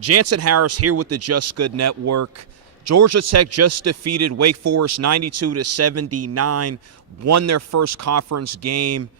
Jansen Harris here with the Just Good Network. Georgia Tech just defeated Wake Forest 92-79, won their first conference game.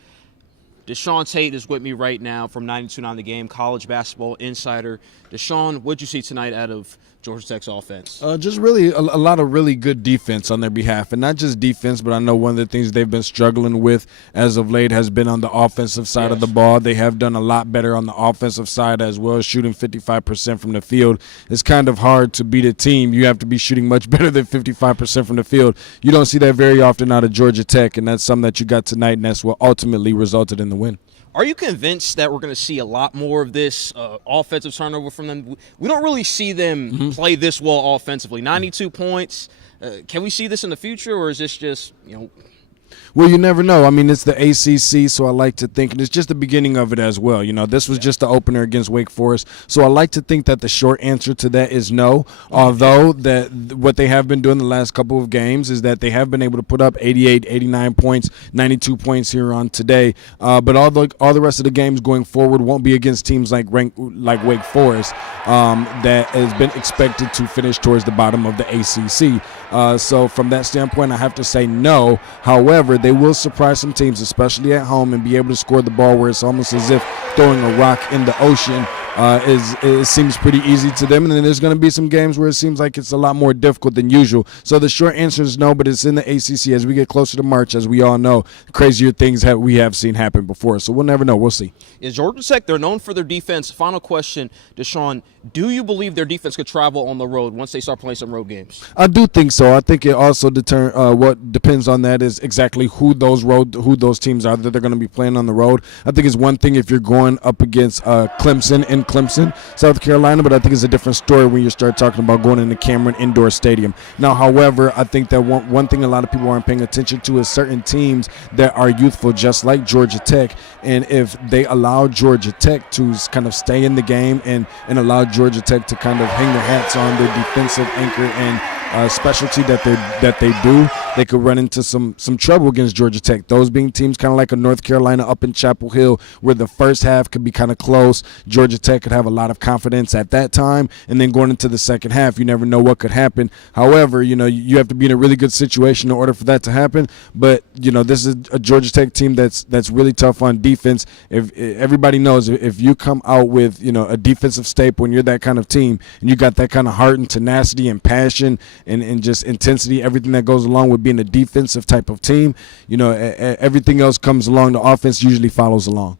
Deshaun Tate is with me right now from 92.9 The Game, college basketball insider. Deshaun, what did you see tonight out of Georgia Tech's offense? Just really a lot of really good defense on their behalf. And not just defense, but I know one of the things they've been struggling with as of late has been on the offensive side of the ball. They have done a lot better on the offensive side as well, shooting 55% from the field. It's kind of hard to beat a team. You have to be shooting much better than 55% from the field. You don't see that very often out of Georgia Tech, and that's something that you got tonight, and that's what ultimately resulted in the win. Are you convinced that we're going to see a lot more of this offensive turnover from them? We don't really see them play this well offensively. 92 points. Can we see this in the future, or is this just, Well, you never know. I mean, it's the ACC, so I like to think, and it's just the beginning of it as well. This was just the opener against Wake Forest, so I like to think that the short answer to that is no, although that what they have been doing the last couple of games is that they have been able to put up 88, 89 points, 92 points here on today, but all the rest of the games going forward won't be against teams like Wake Forest that has been expected to finish towards the bottom of the ACC. So from that standpoint, I have to say no. However, they will surprise some teams, especially at home, and be able to score the ball where it's almost as if throwing a rock in the ocean. It seems pretty easy to them, and then there's going to be some games where it seems like it's a lot more difficult than usual. So the short answer is no, but it's in the ACC. As we get closer to March, as we all know, crazier things we have seen happen before. So we'll never know. We'll see. Is Georgia Tech, they're known for their defense. Final question, Deshaun, do you believe their defense could travel on the road once they start playing some road games? I do think so. I think it also what depends on that is exactly who those teams are that they're going to be playing on the road. I think it's one thing if you're going up against Clemson in Clemson, South Carolina, but I think it's a different story when you start talking about going into Cameron Indoor Stadium. Now, however, I think that one thing a lot of people aren't paying attention to is certain teams that are youthful, just like Georgia Tech, and if they allow Georgia Tech to kind of stay in the game and allow Georgia Tech to kind of hang their hats on their defensive anchor and specialty that they do, they could run into some trouble against Georgia Tech. Those being teams kind of like a North Carolina up in Chapel Hill, where the first half could be kind of close. Georgia Tech could have a lot of confidence at that time, and then going into the second half, you never know what could happen. However, you have to be in a really good situation in order for that to happen. But this is a Georgia Tech team that's really tough on defense. If everybody knows, if you come out with a defensive staple and you're that kind of team, and you got that kind of heart and tenacity and passion and just intensity, everything that goes along with being a defensive type of team, everything else comes along. The offense usually follows along.